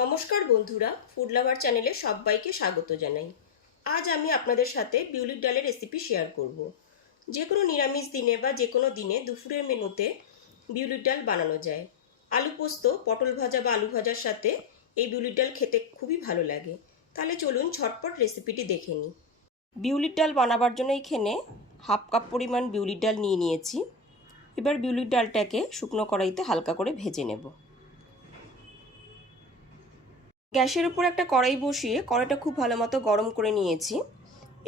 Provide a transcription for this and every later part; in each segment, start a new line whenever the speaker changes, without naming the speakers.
নমস্কার বন্ধুরা food lover চ্যানেলে সবাইকে স্বাগত জানাই। আজ আমি আপনাদের সাথে বিউলির ডালের রেসিপি শেয়ার করব। যে কোনো নিরামিষ দিনে বা যে কোনো দিনে দুপুরের মেনুতে বিউলির ডাল বানানো যায়। আলু পোস্ত, পটল ভাজা বা আলু ভাজার সাথে এই বিউলির ডাল খেতে খুবই ভালো লাগে। তাহলে চলুন ঝটপট রেসিপিটি দেখে নিই। বিউলির ডাল বানাবার জন্য এখানে হাফ কাপ পরিমাণ বিউলির ডাল নিয়ে নিয়েছি। এবার বিউলির ডালটাকে শুকনো কড়াইতে হালকা করে ভেজে নেব। গ্যাসের উপর একটা কড়াই বসিয়ে কড়াইটা খুব ভালো মতো গরম করে নিয়েছি।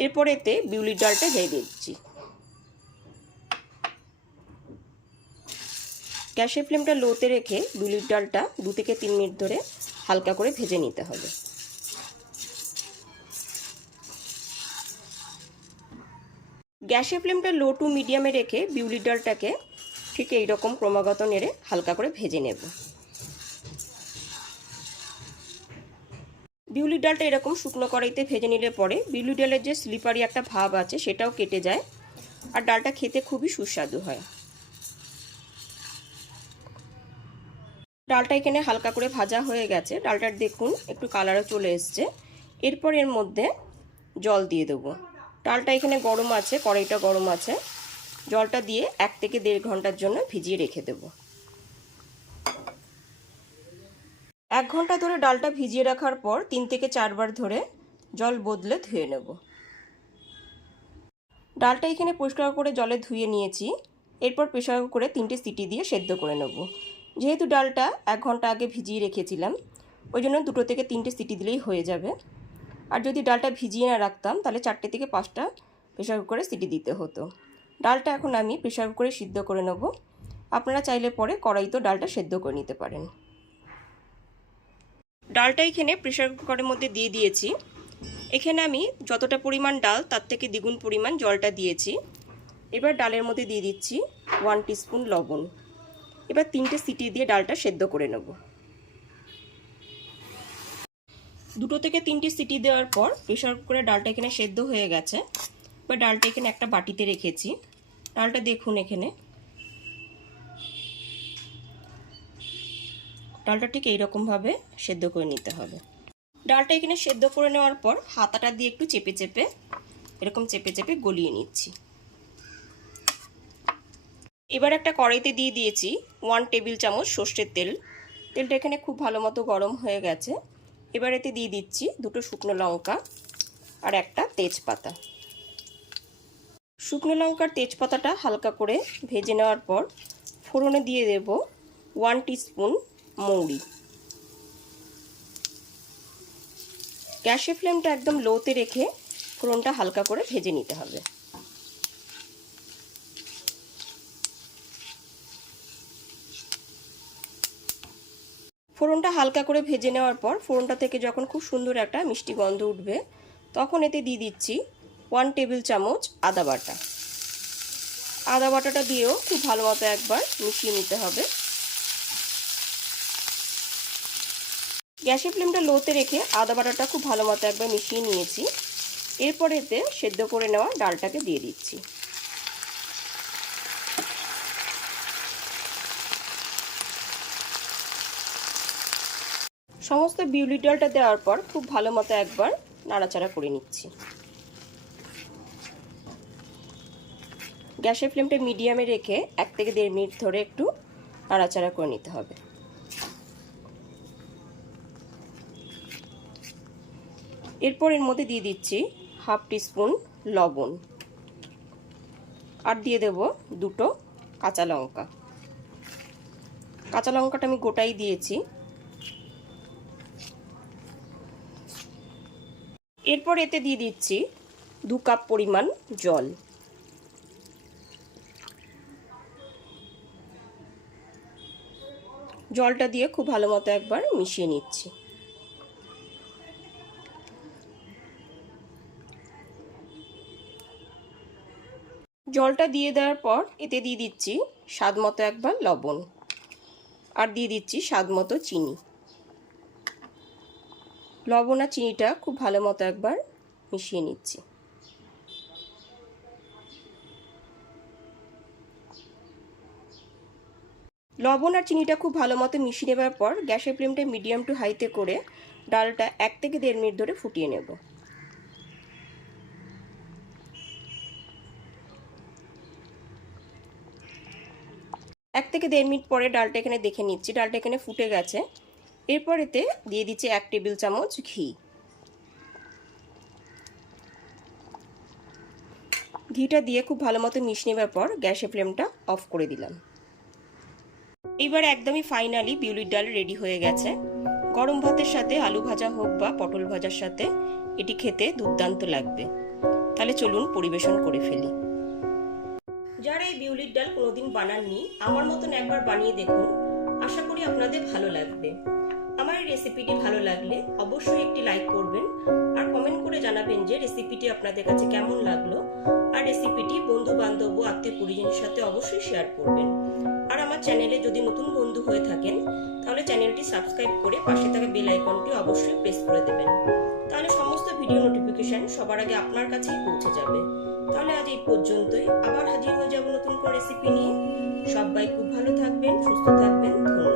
এরপর এতে বিউলির ডালটা ঢেলে দিচ্ছি। গ্যাসের ফ্লেমটা লোতে রেখে বিউলির ডালটা দু থেকে তিন মিনিট ধরে হালকা করে ভেজে নিতে হবে। গ্যাসের ফ্লেমটা লো টু মিডিয়ামে রেখে বিউলির ডালটাকে ঠিক এইরকম ক্রমাগত নেড়ে হালকা করে ভেজে নেব। বিউলির ডালটা এরকম শুকনো কড়াইতে ভেজে নিলে পরে বিউলি ডালের যে স্লিপারি একটা ভাব আছে সেটাও কেটে যায় আর ডালটা খেতে খুবই সুস্বাদু হয়। ডালটা এখানে হালকা করে ভাজা হয়ে গেছে। ডালটার দেখুন একটু কালারও চলে এসছে। এরপর এর মধ্যে জল দিয়ে দেবো। ডালটা এখানে গরম আছে, কড়াইটা গরম আছে। জলটা দিয়ে এক থেকে দেড় ঘণ্টার জন্য ভিজিয়ে রেখে দেব। এক ঘণ্টা ধরে ডালটা ভিজিয়ে রাখার পর তিন থেকে চারবার ধরে জল বদলে ধুয়ে নেব। ডালটা এখানে পরিষ্কার করে জলে ধুয়ে নিয়েছি। এরপর প্রেশার করে তিনটে সিটি দিয়ে সেদ্ধ করে নেব। যেহেতু ডালটা এক ঘণ্টা আগে ভিজিয়ে রেখেছিলাম, ওই জন্য দুটো থেকে তিনটে সিটি দিলেই হয়ে যাবে। আর যদি ডালটা ভিজিয়ে না রাখতাম, তাহলে চারটে থেকে পাঁচটা প্রেশার কুকারে সিটি দিতে হতো। ডালটা এখন আমি প্রেশার কুকারে সিদ্ধ করে নেব। আপনারা চাইলে পরে কড়াইতেও ডালটা সেদ্ধ করে নিতে পারেন। ডালটা এখানে প্রেশার কুকারের মধ্যে দিয়ে দিয়েছি। এখানে আমি যতটা পরিমাণ ডাল, তার থেকে দ্বিগুণ পরিমাণ জলটা দিয়েছি। এবার ডালের মধ্যে দিয়ে দিচ্ছি ওয়ান টিস্পুন লবণ। এবার তিনটে সিটি দিয়ে ডালটা সেদ্ধ করে নেব। দুটো থেকে তিনটি সিটি দেওয়ার পর প্রেশার কুকারে ডালটা এখানে সেদ্ধ হয়ে গেছে। এবার ডালটা এখানে একটা বাটিতে রেখেছি। ডালটা দেখুন এখানে। ডালটা ঠিক এইরকমভাবে সেদ্ধ করে নিতে হবে। ডালটা এখানে সেদ্ধ করে নেওয়ার পর হাতাটা দিয়ে একটু চেপে চেপে, এরকম চেপে চেপে গলিয়ে নিচ্ছি। এবার একটা কড়াইতে দিয়ে দিয়েছি ওয়ান টেবিল চামচ সর্ষের তেল। তেলটা এখানে খুব ভালো মতো গরম হয়ে গেছে। এবার এতে দিয়ে দিচ্ছি দুটো শুকনো লঙ্কা আর একটা তেজপাতা। শুকনো লঙ্কার তেজপাতাটা হালকা করে ভেজে নেওয়ার পর ফোড়নে দিয়ে দেব ওয়ান টিস্পুন মৌরি। গ্যাসের ফ্লেমটা একদম লোতে রেখে ফোড়নটা হালকা করে ভেজে নিতে হবে। ফোড়নটা হালকা করে ভেজে নেওয়ার পর ফোড়নটা থেকে যখন খুব সুন্দর একটা মিষ্টি গন্ধ উঠবে, তখন এতে দিয়ে দিচ্ছি ওয়ান টেবিল চামচ আদা বাটা। আদা বাটাটা দিয়েও খুব ভালো মতো একবার মিশিয়ে নিতে হবে। গ্যাসের ফ্লেমটা লোতে রেখে আদা বাটাটা খুব ভালো মতো একবার মিশিয়ে নিয়েছি। এরপর এতে সেদ্ধ করে নেওয়া ডালটাকে দিয়ে দিচ্ছি। সমস্ত বিউলি ডালটা দেওয়ার পর খুব ভালো মতো একবার নাড়াচাড়া করে নিচ্ছি। গ্যাসের ফ্লেমটা মিডিয়ামে রেখে এক থেকে দেড় মিনিট ধরে একটু নাড়াচাড়া করে নিতে হবে। এরপর এর মধ্যে দিয়ে দিচ্ছি হাফ টিস্পুন লবণ। আর দিয়ে দেব দুটো কাঁচা লঙ্কা। কাঁচা লঙ্কাটা আমি গোটাই দিয়েছি। এরপর এতে দিয়ে দিচ্ছি দু কাপ পরিমাণ জল। জলটা দিয়ে খুব ভালো মতো একবার মিশিয়ে নিচ্ছি। জলটা দিয়ে দেওয়ার পর এতে দিয়ে দিচ্ছি স্বাদ মতো একবার লবণ। আর দিয়ে দিচ্ছি স্বাদ মতো চিনি। লবণ আর চিনিটা খুব ভালো মতো একবার মিশিয়ে নিচ্ছি। লবণ আর চিনিটা খুব ভালো মতো মিশিয়ে নেবার পর গ্যাসের ফ্লেমটা মিডিয়াম টু হাইতে করে ডালটা এক থেকে দেড় মিনিট ধরে ফুটিয়ে নেব। এক থেকে দেড় মিনিট পরে ডালটা এখানে দেখে নিচ্ছি। ডালটা এখানে ফুটে গেছে। এরপর এতে দিয়ে দিচ্ছি এক টেবিল চামচ ঘি। ঘিটা দিয়ে খুব ভালো মতো মিশিয়ে নেবার পর গ্যাসের ফ্লেমটা অফ করে দিলাম। এইবার একদমই ফাইনালি বিউলির ডাল রেডি হয়ে গেছে। গরম ভাতের সাথে আলু ভাজা হোক বা পটল ভাজার সাথে এটি খেতে দুর্দান্ত লাগবে। তাহলে চলুন পরিবেশন করে ফেলি। যারা এই বিউলির ডাল কোনোদিন বানাননি, আমার মতন একবার বানিয়ে দেখুন। আশা করি আপনাদের ভালো লাগবে। আমার এই রেসিপিটি ভালো লাগলে অবশ্যই একটি লাইক করবেন আর কমেন্ট করে জানাবেন যে রেসিপিটি আপনাদের কাছে কেমন লাগল। আর রেসিপিটি বন্ধু বান্ধব ও আত্মীয় পরিজনের সাথে অবশ্যই শেয়ার করবেন। আর আমার চ্যানেলে যদি নতুন বন্ধু হয়ে থাকেন, তাহলে চ্যানেলটি সাবস্ক্রাইব করে পাশে থাকা বেল আইকনটি অবশ্যই প্রেস করে দেবেন। নোটিফিকেশান সবার আগে আপনার কাছেই পৌঁছে যাবে। তাহলে আজ এই পর্যন্তই। আবার হাজির হয়ে যাব নতুন করে রেসিপি নিয়ে। সবাই খুব ভালো থাকবেন, সুস্থ থাকবেন। ধন্যবাদ।